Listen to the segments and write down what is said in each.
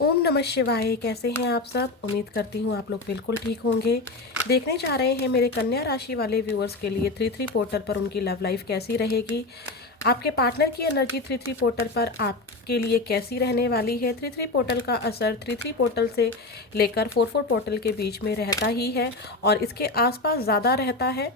ओम नमः शिवाय। कैसे हैं आप सब? उम्मीद करती हूँ आप लोग बिल्कुल ठीक होंगे। देखने जा रहे हैं मेरे कन्या राशि वाले व्यूअर्स के लिए 3 पोर्टल पर उनकी लव लाइफ कैसी रहेगी। आपके पार्टनर की एनर्जी 3 पोर्टल पर आपके लिए कैसी रहने वाली है। 3 पोर्टल का असर 3 पोर्टल से लेकर 4 पोर्टल के बीच में रहता ही है और इसके आसपास ज़्यादा रहता है।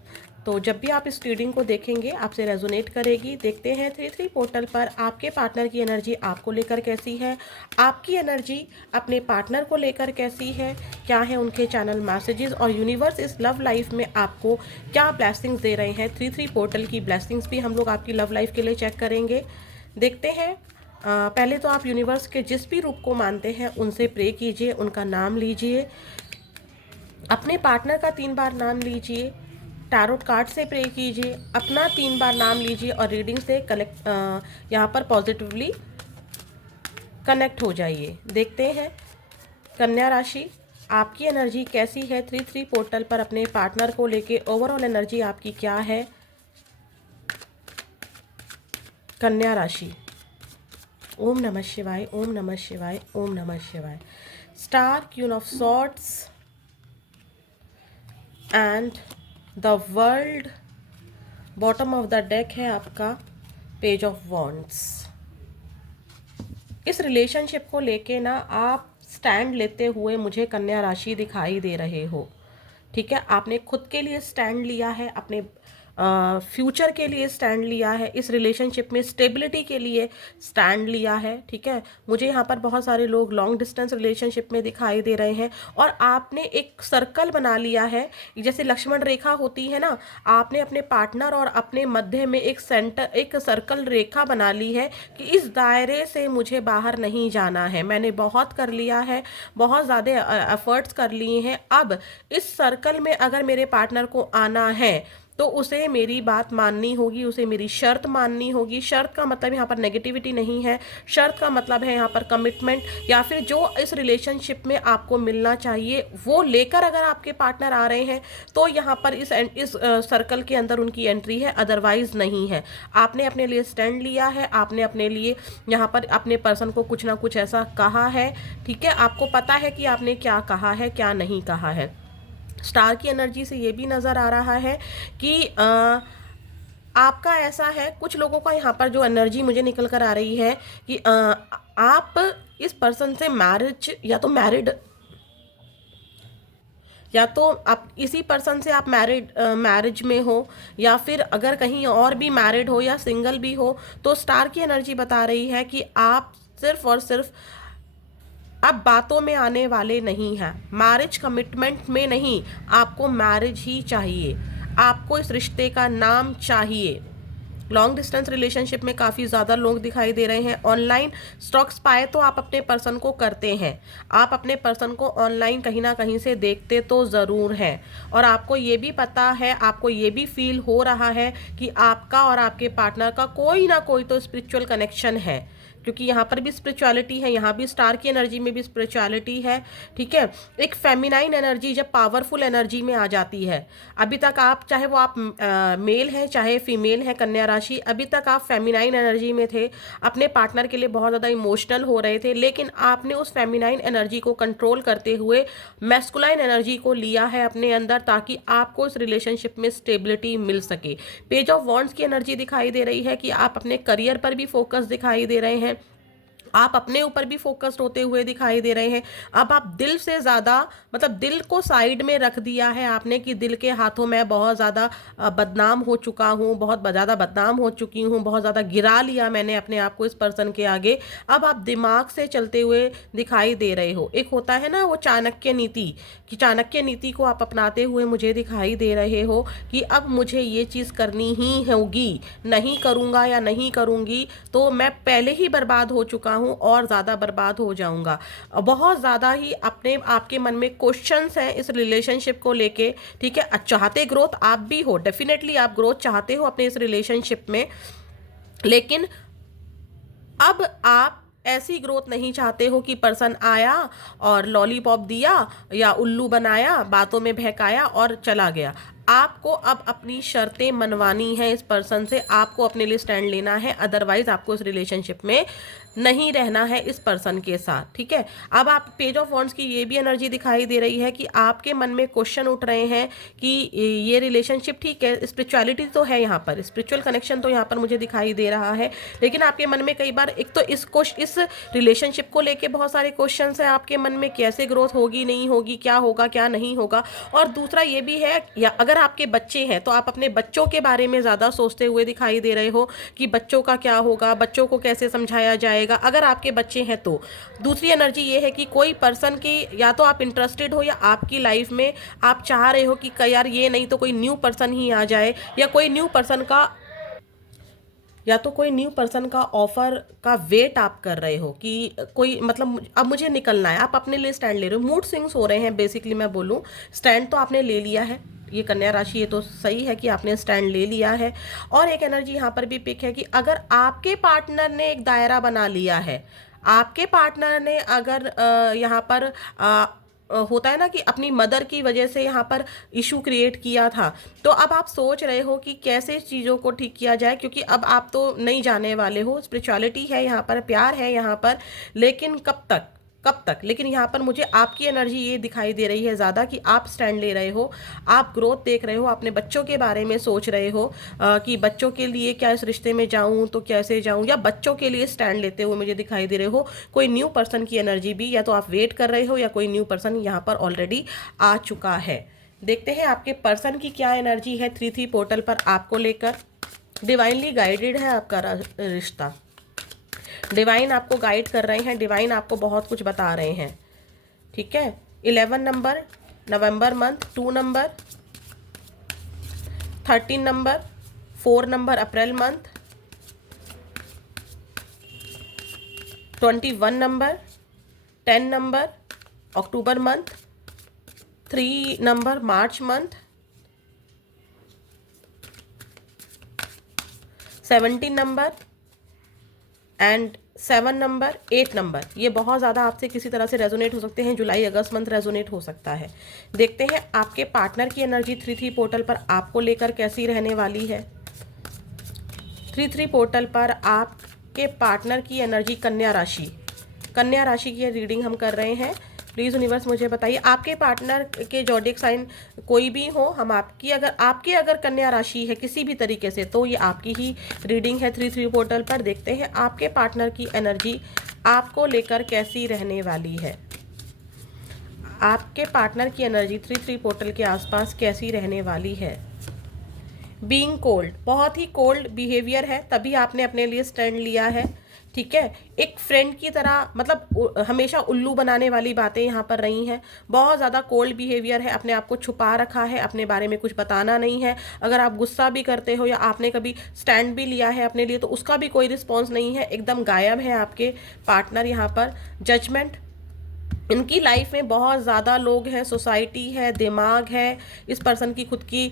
तो जब भी आप इस रीडिंग को देखेंगे आपसे रेजोनेट करेगी। देखते हैं 3 पोर्टल पर आपके पार्टनर की एनर्जी आपको लेकर कैसी है, आपकी एनर्जी अपने पार्टनर को लेकर कैसी है, क्या है उनके चैनल मैसेजेस और यूनिवर्स इस लव लाइफ में आपको क्या ब्लेसिंग्स दे रहे हैं। 3 पोर्टल की ब्लेसिंग्स भी हम लोग आपकी लव लाइफ के लिए चेक करेंगे। देखते हैं। पहले तो आप यूनिवर्स के जिस भी रूप को मानते हैं उनसे प्रे कीजिए, उनका नाम लीजिए, अपने पार्टनर का 3 बार नाम लीजिए, टैरोट कार्ड से प्रे कीजिए, अपना 3 बार नाम लीजिए और रीडिंग से कलेक्ट यहाँ पर पॉजिटिवली कनेक्ट हो जाइए। देखते हैं कन्या राशि आपकी एनर्जी कैसी है 3 पोर्टल पर अपने पार्टनर को लेके। ओवरऑल एनर्जी आपकी क्या है कन्या राशि। ओम नमः शिवाय, ओम नमः शिवाय, ओम नमः शिवाय। Star, queen of swords and the world. Bottom of the deck है आपका पेज ऑफ वॉन्ड्स। इस रिलेशनशिप को लेके ना आप स्टैंड लेते हुए मुझे कन्या राशि दिखाई दे रहे हो। ठीक है, आपने खुद के लिए स्टैंड लिया है, अपने फ्यूचर के लिए स्टैंड लिया है, इस रिलेशनशिप में स्टेबिलिटी के लिए स्टैंड लिया है। ठीक है, मुझे यहाँ पर बहुत सारे लोग लॉन्ग डिस्टेंस रिलेशनशिप में दिखाई दे रहे हैं और आपने एक सर्कल बना लिया है, जैसे लक्ष्मण रेखा होती है ना, आपने अपने पार्टनर और अपने मध्य में एक सेंटर, एक सर्कल रेखा बना ली है कि इस दायरे से मुझे बाहर नहीं जाना है, मैंने बहुत कर लिया है, बहुत ज़्यादा एफर्ट्स कर लिए हैं। अब इस सर्कल में अगर मेरे पार्टनर को आना है तो उसे मेरी बात माननी होगी, उसे मेरी शर्त माननी होगी। शर्त का मतलब यहाँ पर नेगेटिविटी नहीं है, शर्त का मतलब है यहाँ पर कमिटमेंट, या फिर जो इस रिलेशनशिप में आपको मिलना चाहिए वो लेकर अगर आपके पार्टनर आ रहे हैं तो यहाँ पर इस सर्कल के अंदर उनकी एंट्री है, अदरवाइज नहीं है। आपने अपने लिए स्टैंड लिया है, आपने अपने लिए यहाँ पर अपने पर्सन को कुछ ना कुछ ऐसा कहा है। ठीक है, आपको पता है कि आपने क्या कहा है, क्या नहीं कहा है। स्टार की एनर्जी से ये भी नज़र आ रहा है कि आपका ऐसा है, कुछ लोगों का यहाँ पर जो एनर्जी मुझे निकल कर आ रही है कि आप इस पर्सन से मैरिज या तो मैरिड, या तो आप इसी पर्सन से आप मैरिज में हो, या फिर अगर कहीं और भी मैरिड हो या सिंगल भी हो, तो स्टार की एनर्जी बता रही है कि आप सिर्फ और सिर्फ अब बातों में आने वाले नहीं हैं, मैरिज कमिटमेंट में नहीं, आपको मैरिज ही चाहिए, आपको इस रिश्ते का नाम चाहिए। लॉन्ग डिस्टेंस रिलेशनशिप में काफ़ी ज़्यादा लोग दिखाई दे रहे हैं। ऑनलाइन स्टॉक्स पाए तो आप अपने पर्सन को करते हैं, आप अपने पर्सन को ऑनलाइन कहीं ना कहीं से देखते तो ज़रूर हैं और आपको ये भी पता है, आपको ये भी फील हो रहा है कि आपका और आपके पार्टनर का कोई ना कोई तो स्पिरिचुअल कनेक्शन है, क्योंकि यहाँ पर भी स्पिरिचुअलिटी है, यहाँ भी स्टार की एनर्जी में भी स्पिरिचुअलिटी है। ठीक है, एक फेमिनाइन एनर्जी जब पावरफुल एनर्जी में आ जाती है, अभी तक आप चाहे वो आप मेल हैं चाहे फीमेल हैं कन्या राशि, अभी तक आप फेमिनाइन एनर्जी में थे, अपने पार्टनर के लिए बहुत ज़्यादा इमोशनल हो रहे थे, लेकिन आपने उस फेमिनाइन एनर्जी को कंट्रोल करते हुए मैस्कुलाइन एनर्जी को लिया है अपने अंदर, ताकि आपको इस रिलेशनशिप में स्टेबिलिटी मिल सके। पेज ऑफ वॉन्ड्स की एनर्जी दिखाई दे रही है कि आप अपने करियर पर भी फोकस दिखाई दे रहे हैं, आप अपने ऊपर भी फोकस्ड होते हुए दिखाई दे रहे हैं। अब आप दिल से ज़्यादा, मतलब दिल को साइड में रख दिया है आपने कि दिल के हाथों में बहुत ज़्यादा बदनाम हो चुका हूँ, बहुत ज़्यादा बदनाम हो चुकी हूँ, बहुत ज़्यादा गिरा लिया मैंने अपने आप को इस पर्सन के आगे। अब आप दिमाग से चलते हुए दिखाई दे रहे हो। एक होता है ना वो चाणक्य नीति, कि चाणक्य नीति को आप अपनाते हुए मुझे दिखाई दे रहे हो कि अब मुझे ये चीज़ करनी ही होगी, नहीं करूँगा या नहीं करूँगी तो मैं पहले ही बर्बाद हो चुका हूँ और ज़्यादा बर्बाद हो जाऊँगा। बहुत ज़्यादा ही अपने आपके मन में क्वेश्चंस हैं इस रिलेशनशिप को लेके। ठीक है, चाहते ग्रोथ आप भी हो, डेफिनेटली आप ग्रोथ चाहते हो अपने इस रिलेशनशिप में, लेकिन अब आप ऐसी ग्रोथ नहीं चाहते हो कि पर्सन आया और लॉलीपॉप दिया या उल्लू बनाया, बातों में बहकाया और चला गया। आपको अब अपनी शर्तें मनवानी है इस पर्सन से, आपको अपने लिए स्टैंड लेना है, अदरवाइज आपको इस रिलेशनशिप में नहीं रहना है इस पर्सन के साथ, ठीक है। अब आप पेज ऑफ वॉन्ड्स की ये भी एनर्जी दिखाई दे रही है कि आपके मन में क्वेश्चन उठ रहे हैं कि ये रिलेशनशिप, ठीक है, स्पिरिचुअलिटी तो है यहाँ पर, स्पिरिचुअल कनेक्शन तो यहाँ पर मुझे दिखाई दे रहा है, लेकिन आपके मन में कई बार एक तो इस रिलेशनशिप को लेके बहुत सारे क्वेश्चन है आपके मन में, कैसे ग्रोथ होगी नहीं होगी, क्या होगा क्या नहीं होगा। और दूसरा ये भी है, या अगर आपके बच्चे हैं तो आप अपने बच्चों के बारे में ज़्यादा सोचते हुए दिखाई दे रहे हो कि बच्चों का क्या होगा, बच्चों को कैसे समझाया जाएगा, अगर आपके बच्चे हैं तो। दूसरी एनर्जी ये है कि कोई पर्सन की या तो आप इंटरेस्टेड हो या आपकी लाइफ में आप चाह रहे हो कि यार ये नहीं तो कोई न्यू पर्सन ही आ जाए, या कोई न्यू पर्सन का ऑफर का वेट आप कर रहे हो कि कोई, मतलब अब मुझे निकलना है, आप अपने लिए स्टैंड ले रहे हो, मूड स्विंग्स हो रहे हैं बेसिकली। मैं बोलूँ स्टैंड तो आपने ले लिया है, ये कन्या राशि, ये तो सही है कि आपने स्टैंड ले लिया है। और एक एनर्जी यहाँ पर भी पिक है कि अगर आपके पार्टनर ने एक दायरा बना लिया है, आपके पार्टनर ने अगर यहाँ पर होता है ना कि अपनी मदर की वजह से यहाँ पर इशू क्रिएट किया था, तो अब आप सोच रहे हो कि कैसे चीज़ों को ठीक किया जाए, क्योंकि अब आप तो नहीं जाने वाले हो, स्पिरिचुअलिटी है यहाँ पर, प्यार है यहाँ पर, लेकिन कब तक। लेकिन यहाँ पर मुझे आपकी एनर्जी ये दिखाई दे रही है ज़्यादा कि आप स्टैंड ले रहे हो, आप ग्रोथ देख रहे हो, अपने बच्चों के बारे में सोच रहे हो कि बच्चों के लिए क्या इस रिश्ते में जाऊँ तो कैसे जाऊँ, या बच्चों के लिए स्टैंड लेते हुए मुझे दिखाई दे रहे हो। कोई न्यू पर्सन की एनर्जी भी, या तो आप वेट कर रहे हो या कोई न्यू पर्सन यहाँ पर ऑलरेडी आ चुका है। देखते हैं आपके पर्सन की क्या एनर्जी है 3-3 पोर्टल पर आपको लेकर। डिवाइनली गाइडेड है आपका रिश्ता, डिवाइन आपको गाइड कर रहे हैं, डिवाइन आपको बहुत कुछ बता रहे हैं, ठीक है। 11 नंबर नवंबर मंथ, 2 नंबर 13 नंबर, 4 नंबर अप्रैल month, 21 number, 10 number October month, 3 number March month, 17 number and 7 number, 8 number. ये बहुत ज़्यादा आपसे किसी तरह से रेजोनेट हो सकते हैं, जुलाई अगस्त मंथ रेजोनेट हो सकता है। देखते हैं आपके पार्टनर की एनर्जी 3-3 पोर्टल पर आपको लेकर कैसी रहने वाली है। 3-3 पोर्टल पर आपके पार्टनर की एनर्जी कन्या राशि की रीडिंग हम कर रहे हैं। प्लीज़ यूनिवर्स मुझे बताइए आपके पार्टनर के जॉडिक साइन कोई भी हो, हम आपकी अगर कन्या राशि है किसी भी तरीके से, तो ये आपकी ही रीडिंग है 3-3 पोर्टल पर। देखते हैं आपके पार्टनर की एनर्जी आपको लेकर कैसी रहने वाली है। आपके पार्टनर की एनर्जी 3-3 पोर्टल के आसपास कैसी रहने वाली है। बीइंग कोल्ड, बहुत ही कोल्ड बिहेवियर है, तभी आपने अपने लिए स्टैंड लिया है, ठीक है। एक फ्रेंड की तरह, मतलब हमेशा उल्लू बनाने वाली बातें यहाँ पर रही हैं, बहुत ज़्यादा कोल्ड बिहेवियर है, अपने आप को छुपा रखा है, अपने बारे में कुछ बताना नहीं है। अगर आप गुस्सा भी करते हो या आपने कभी स्टैंड भी लिया है अपने लिए, तो उसका भी कोई रिस्पॉन्स नहीं है, एकदम गायब है आपके पार्टनर यहाँ पर। जजमेंट, इनकी लाइफ में बहुत ज़्यादा लोग हैं, सोसाइटी है, दिमाग है, इस पर्सन की खुद की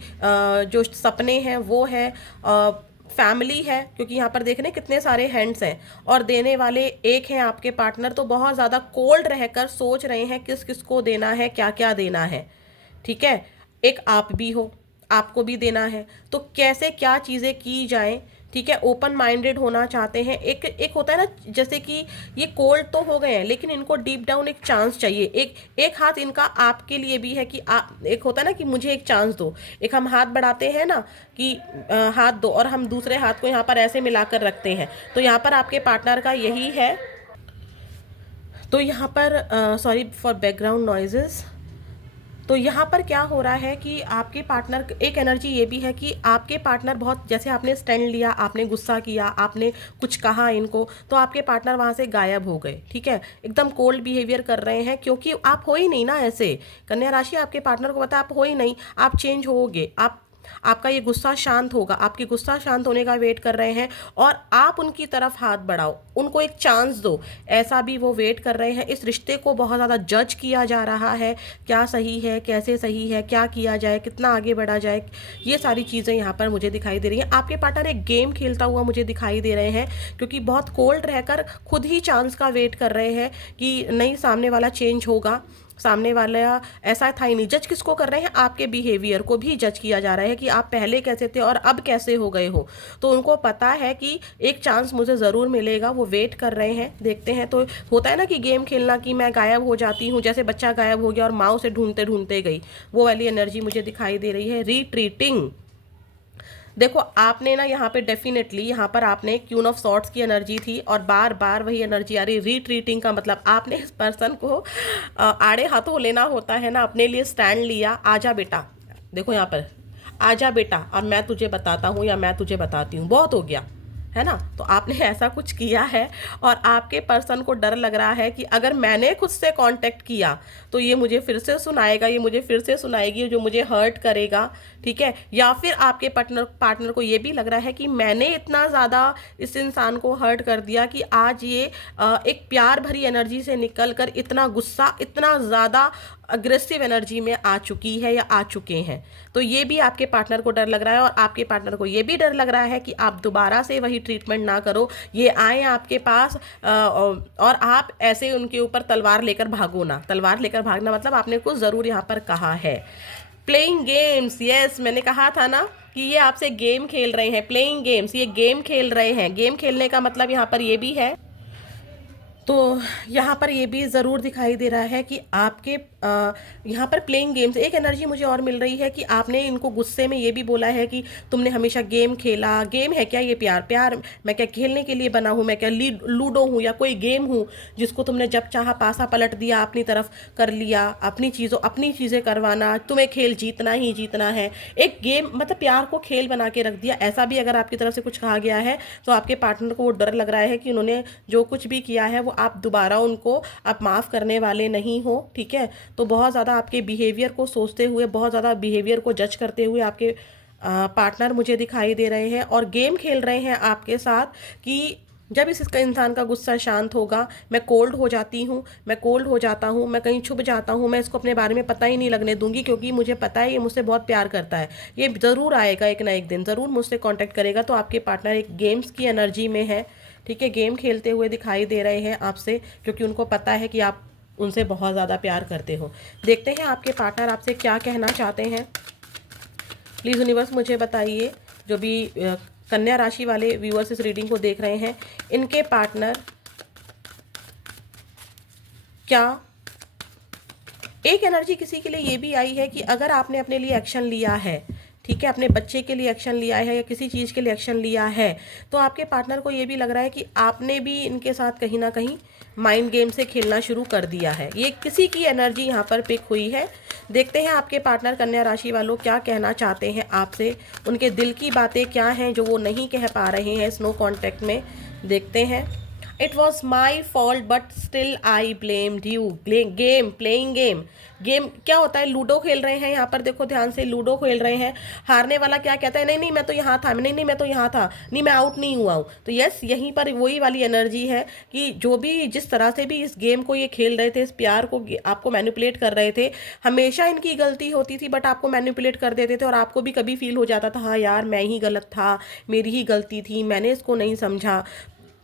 जो सपने हैं वो है, फैमिली है, क्योंकि यहाँ पर देख रहे हैं कितने सारे हैंड्स हैं और देने वाले एक हैं आपके पार्टनर। तो बहुत ज़्यादा कोल्ड रहकर सोच रहे हैं किस किस को देना है, क्या क्या देना है, ठीक है। एक आप भी हो, आपको भी देना है, तो कैसे क्या चीज़ें की जाएं, ठीक है। ओपन माइंडेड होना चाहते हैं। एक होता है ना, जैसे कि ये कोल्ड तो हो गए हैं, लेकिन इनको डीप डाउन एक चांस चाहिए। एक हाथ इनका आपके लिए भी है कि एक होता है ना कि मुझे एक चांस दो। एक हम हाथ बढ़ाते हैं ना कि हाथ दो, और हम दूसरे हाथ को यहाँ पर ऐसे मिलाकर रखते हैं, तो यहाँ पर आपके पार्टनर का यही है। तो यहाँ पर सॉरी फॉर बैकग्राउंड नॉइजेस। तो यहाँ पर क्या हो रहा है कि आपके पार्टनर, एक एनर्जी ये भी है कि आपके पार्टनर बहुत, जैसे आपने स्टैंड लिया, आपने गुस्सा किया, आपने कुछ कहा इनको, तो आपके पार्टनर वहाँ से गायब हो गए, ठीक है। एकदम कोल्ड बिहेवियर कर रहे हैं, क्योंकि आप हो ही नहीं ना ऐसे। कन्या राशि आपके पार्टनर को पता है आप हो ही नहीं, आप चेंज होगे, आपका ये गुस्सा शांत होगा, आपके गुस्सा शांत होने का वेट कर रहे हैं, और आप उनकी तरफ हाथ बढ़ाओ, उनको एक चांस दो, ऐसा भी वो वेट कर रहे हैं। इस रिश्ते को बहुत ज़्यादा जज किया जा रहा है, क्या सही है, कैसे सही है, क्या किया जाए, कितना आगे बढ़ा जाए, ये सारी चीज़ें यहाँ पर मुझे दिखाई दे रही हैं। आपके पार्टनर एक गेम खेलता हुआ मुझे दिखाई दे रहे हैं, क्योंकि बहुत कोल्ड रहकर खुद ही चांस का वेट कर रहे हैं कि नहीं, सामने वाला चेंज होगा, सामने वाला ऐसा था ही नहीं। जज किसको कर रहे हैं? आपके बिहेवियर को भी जज किया जा रहा है कि आप पहले कैसे थे और अब कैसे हो गए हो। तो उनको पता है कि एक चांस मुझे ज़रूर मिलेगा, वो वेट कर रहे हैं। देखते हैं। तो होता है ना कि गेम खेलना कि मैं गायब हो जाती हूँ, जैसे बच्चा गायब हो गया और माँ उसे ढूंढते ढूंढते गई, वो वाली एनर्जी मुझे दिखाई दे रही है। रिट्रीटिंग। देखो आपने ना यहाँ पे डेफिनेटली यहाँ पर आपने क्यून ऑफ सॉर्ट्स की एनर्जी थी और बार बार वही एनर्जी आ रही। रिट्रीटिंग का मतलब आपने इस पर्सन को आड़े हाथों लेना होता है ना, अपने लिए स्टैंड लिया। आजा बेटा, देखो यहाँ पर, आजा बेटा अब मैं तुझे बताता हूँ या मैं तुझे बताती हूँ, बहुत हो गया है ना। तो आपने ऐसा कुछ किया है और आपके पर्सन को डर लग रहा है कि अगर मैंने खुद से कांटेक्ट किया तो ये मुझे फिर से सुनाएगा, ये मुझे फिर से सुनाएगी, जो मुझे हर्ट करेगा। ठीक है। या फिर आपके पार्टनर को ये भी लग रहा है कि मैंने इतना ज़्यादा इस इंसान को हर्ट कर दिया कि आज ये एक प्यार भरी एनर्जी से निकल कर इतना गुस्सा, इतना ज़्यादा अग्रेसिव एनर्जी में आ चुकी है या आ चुके हैं। तो ये भी आपके पार्टनर को डर लग रहा है और आपके पार्टनर को ये भी डर लग रहा है कि आप दोबारा से वही ट्रीटमेंट ना करो, ये आए आपके पास और आप ऐसे उनके ऊपर तलवार लेकर भागो ना। तलवार लेकर भागना मतलब आपने कुछ ज़रूर यहाँ पर कहा है। प्लेइंग गेम्स, यस, मैंने कहा था ना कि ये आपसे गेम खेल रहे हैं। प्लेइंग गेम्स, ये गेम खेल रहे हैं। गेम खेलने का मतलब यहाँ पर ये भी है। तो यहाँ पर ये भी ज़रूर दिखाई दे रहा है कि आपके यहाँ पर प्लेइंग गेम्स, एक एनर्जी मुझे और मिल रही है कि आपने इनको गुस्से में ये भी बोला है कि तुमने हमेशा गेम खेला। गेम है क्या ये? प्यार? प्यार मैं क्या खेलने के लिए बना हूँ? मैं क्या लूडो हूँ या कोई गेम हूँ जिसको तुमने जब चाहा पासा पलट दिया, अपनी तरफ कर लिया, अपनी चीज़ें करवाना, तुम्हें खेल जीतना ही जीतना है। एक गेम मतलब प्यार को खेल बना के रख दिया। ऐसा भी अगर आपकी तरफ से कुछ कहा गया है तो आपके पार्टनर को वो डर लग रहा है कि उन्होंने जो कुछ भी किया है वो आप दोबारा उनको आप माफ़ करने वाले नहीं हो। ठीक है। तो बहुत ज़्यादा आपके बिहेवियर को सोचते हुए, बहुत ज़्यादा बिहेवियर को जज करते हुए आपके पार्टनर मुझे दिखाई दे रहे हैं और गेम खेल रहे हैं आपके साथ कि जब इसका इंसान का गुस्सा शांत होगा, मैं कोल्ड हो जाती हूँ, मैं कोल्ड हो जाता हूँ, मैं कहीं छुप जाता हूँ, मैं इसको अपने बारे में पता ही नहीं लगने दूंगी क्योंकि मुझे पता है ये मुझसे बहुत प्यार करता है। ये ज़रूर आएगा एक ना एक दिन, ज़रूर मुझसे कांटेक्ट करेगा। तो आपके पार्टनर एक गेम्स की एनर्जी में है। ठीक है। गेम खेलते हुए दिखाई दे रहे हैं आपसे क्योंकि उनको पता है कि आप उनसे बहुत ज़्यादा प्यार करते हो। देखते हैं आपके पार्टनर आपसे क्या कहना चाहते हैं। प्लीज़ यूनिवर्स मुझे बताइए, जो भी कन्या राशि वाले व्यूअर्स इस रीडिंग को देख रहे हैं, इनके पार्टनर क्या, एक एनर्जी किसी के लिए ये भी आई है कि अगर आपने अपने लिए एक्शन लिया है, ठीक है, अपने बच्चे के लिए एक्शन लिया है या किसी चीज़ के लिए एक्शन लिया है, तो आपके पार्टनर को ये भी लग रहा है कि आपने भी इनके साथ कहीं ना कहीं माइंड गेम से खेलना शुरू कर दिया है। ये किसी की एनर्जी यहाँ पर पिक हुई है। देखते हैं आपके पार्टनर कन्या राशि वालों क्या कहना चाहते हैं आपसे, उनके दिल की बातें क्या हैं जो वो नहीं कह पा रहे हैं स्नो कॉन्टैक्ट में। देखते हैं। It was my fault but still I blamed you. Game, playing game. Game क्या होता है? लूडो खेल रहे हैं यहाँ पर, देखो ध्यान से, लूडो खेल रहे हैं। हारने वाला क्या कहता है? नहीं नहीं मैं तो यहाँ था, नहीं नहीं मैं तो यहाँ था, नहीं मैं आउट नहीं हुआ हूँ। तो यस, यहीं पर वही वाली एनर्जी है कि जो भी जिस तरह से भी इस गेम को ये खेल रहे थे, इस प्यार को आपको मैनिपुलेट कर रहे थे, हमेशा इनकी गलती होती थी बट आपको मैनिपुलेट कर देते थे और आपको भी कभी फील हो जाता था हाँ यार मैं ही गलत था, मेरी ही गलती थी, मैंने इसको नहीं समझा।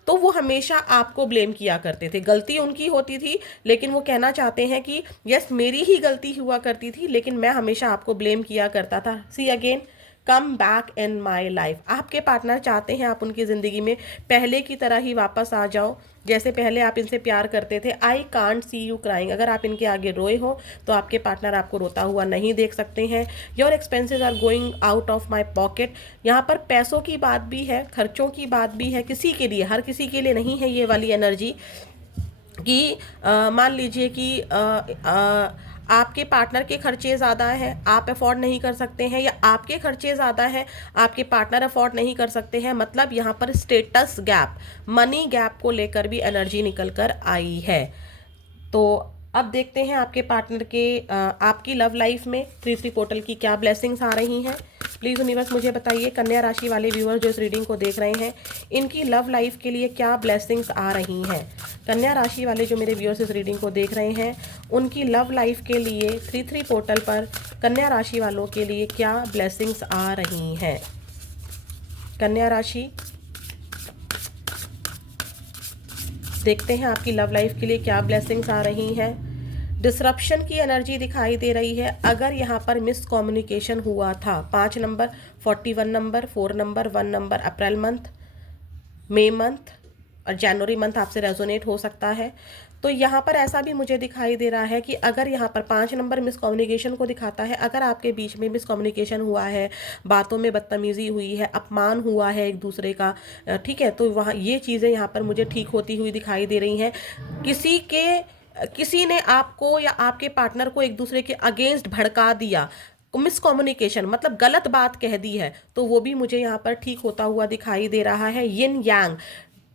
तो वो हमेशा आपको ब्लेम किया करते थे। गलती उनकी होती थी लेकिन वो कहना चाहते हैं कि यस मेरी ही गलती हुआ करती थी लेकिन मैं हमेशा आपको ब्लेम किया करता था। See again, come back in my life. आपके पार्टनर चाहते हैं आप उनकी ज़िंदगी में पहले की तरह ही वापस आ जाओ, जैसे पहले आप इनसे प्यार करते थे। I can't see you crying. अगर आप इनके आगे रोए हो तो आपके पार्टनर आपको रोता हुआ नहीं देख सकते हैं। Your expenses are going out of my pocket. यहाँ पर पैसों की बात भी है, खर्चों की बात भी है, किसी के लिए, हर किसी के लिए नहीं है ये वाली एनर्जी कि मान लीजिए कि आपके पार्टनर के खर्चे ज़्यादा हैं, आप अफोर्ड नहीं कर सकते हैं, या आपके खर्चे ज़्यादा हैं, आपके पार्टनर अफोर्ड नहीं कर सकते हैं। मतलब यहाँ पर स्टेटस गैप, मनी गैप को लेकर भी एनर्जी निकल कर आई है। तो अब देखते हैं आपके पार्टनर के आपकी लव लाइफ में 3-3 पोर्टल की क्या ब्लेसिंग्स आ रही हैं। प्लीज़ यूनिवर्स मुझे बताइए, कन्या राशि वाले व्यूअर जो इस रीडिंग को देख रहे हैं, इनकी लव लाइफ के लिए क्या ब्लेसिंग्स आ रही हैं। कन्या राशि वाले जो मेरे व्यूअर्स इस रीडिंग को देख रहे हैं, उनकी लव लाइफ के लिए 3-3 पोर्टल पर कन्या राशि वालों के लिए क्या ब्लेसिंग्स आ रही हैं। कन्या राशि, देखते हैं आपकी लव लाइफ के लिए क्या ब्लेसिंग्स आ रही हैं। डिसरप्शन की एनर्जी दिखाई दे रही है। अगर यहाँ पर मिसकम्युनिकेशन हुआ था, 5 नंबर, 41 नंबर, 4 नंबर, 1 नंबर, अप्रैल मंथ, मई मंथ और जनवरी मंथ आपसे रेजोनेट हो सकता है। तो यहाँ पर ऐसा भी मुझे दिखाई दे रहा है कि अगर यहाँ पर 5 नंबर मिसकम्युनिकेशन को दिखाता है, अगर आपके बीच में मिसकम्युनिकेशन हुआ है, बातों में बदतमीज़ी हुई है, अपमान हुआ है एक दूसरे का, ठीक है, तो वहाँ ये चीज़ें यहाँ पर मुझे ठीक होती हुई दिखाई दे रही हैं। किसी ने आपको या आपके पार्टनर को एक दूसरे के अगेंस्ट भड़का दिया, मिसकम्युनिकेशन मतलब गलत बात कह दी है, तो वो भी मुझे यहाँ पर ठीक होता हुआ दिखाई दे रहा है। यिन यांग,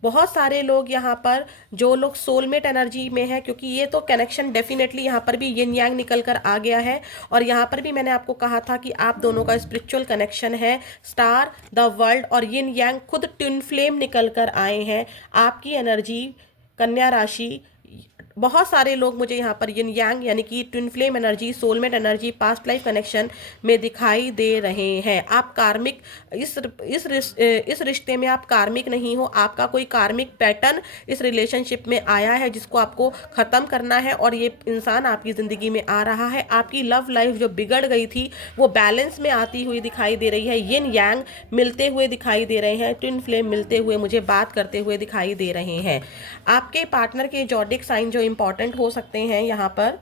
बहुत सारे लोग यहाँ पर जो लोग सोलमेट एनर्जी में है, क्योंकि ये तो कनेक्शन डेफिनेटली यहाँ पर भी यिन यांग निकल कर आ गया है। और यहाँ पर भी मैंने आपको कहा था कि आप दोनों का स्पिरिचुअल कनेक्शन है। स्टार, द वर्ल्ड और यिन यांग खुद ट्विन फ्लेम निकल कर आए हैं। आपकी एनर्जी कन्या राशि, बहुत सारे लोग मुझे यहाँ पर यिन यांग यानी कि twin flame energy, soulmate energy, past life connection में दिखाई दे रहे हैं। आप कार्मिक, इस रिश्ते में आप कार्मिक नहीं हो, आपका कोई कार्मिक पैटर्न इस रिलेशनशिप में आया है जिसको आपको ख़त्म करना है और ये इंसान आपकी ज़िंदगी में आ रहा है। आपकी लव लाइफ जो बिगड़ गई थी वो बैलेंस में आती हुई दिखाई दे रही है। यिन यांग मिलते हुए दिखाई दे रहे हैं, ट्विन फ्लेम मिलते हुए मुझे बात करते हुए दिखाई दे रहे हैं। आपके पार्टनर के जॉडिक साइन जो इंपॉर्टेंट हो सकते हैं यहाँ पर,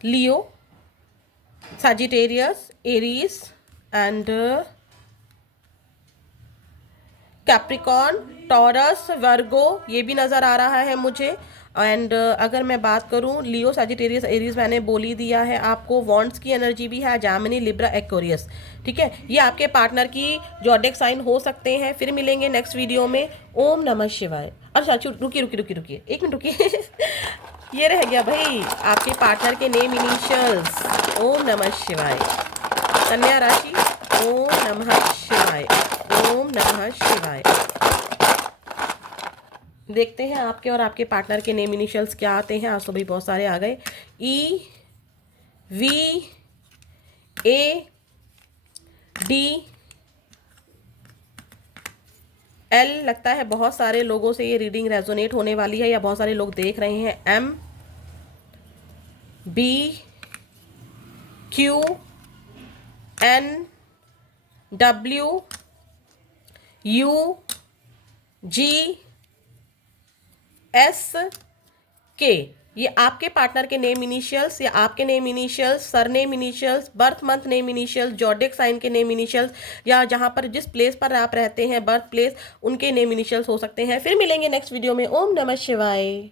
Leo, Sagittarius, Aries and Capricorn, Taurus, Virgo, ये भी नज़र आ रहा है मुझे। एंड अगर मैं बात करूं, लियो, सजिटेरियस, एरीज मैंने बोल ही दिया है आपको। वॉन्ट्स की एनर्जी भी है, जामिनी, लिब्रा, एक्वेरियस, ठीक है। ये आपके पार्टनर की जॉडिक साइन हो सकते हैं। फिर मिलेंगे नेक्स्ट वीडियो में। ओम नमः शिवाय। अच्छा रुकिए रुकिए रुकिए रुकिए, एक मिनट रुकिए ये रह गया भाई, आपके पार्टनर के नेम इनिशियल्स। ओम नमः शिवाय। कन्या राशि, ओम नमः शिवाय, ओम नमः शिवाय। देखते हैं आपके और आपके पार्टनर के नेम इनिशियल्स क्या आते हैं। आज तो भाई बहुत सारे आ गए। ई, वी, ए, डी, एल। लगता है बहुत सारे लोगों से ये रीडिंग रेजोनेट होने वाली है या बहुत सारे लोग देख रहे हैं। M, B, Q, N, W, U, G, S, K. ये आपके पार्टनर के नेम इनिशियल्स या आपके name initials, surname initials, birth month name initials, zodiac sign के नेम इनिशियल्स या जहां पर जिस प्लेस पर आप रहते हैं बर्थ प्लेस, उनके नेम इनिशियल्स हो सकते हैं। फिर मिलेंगे नेक्स्ट वीडियो में। ओम नमः शिवाय।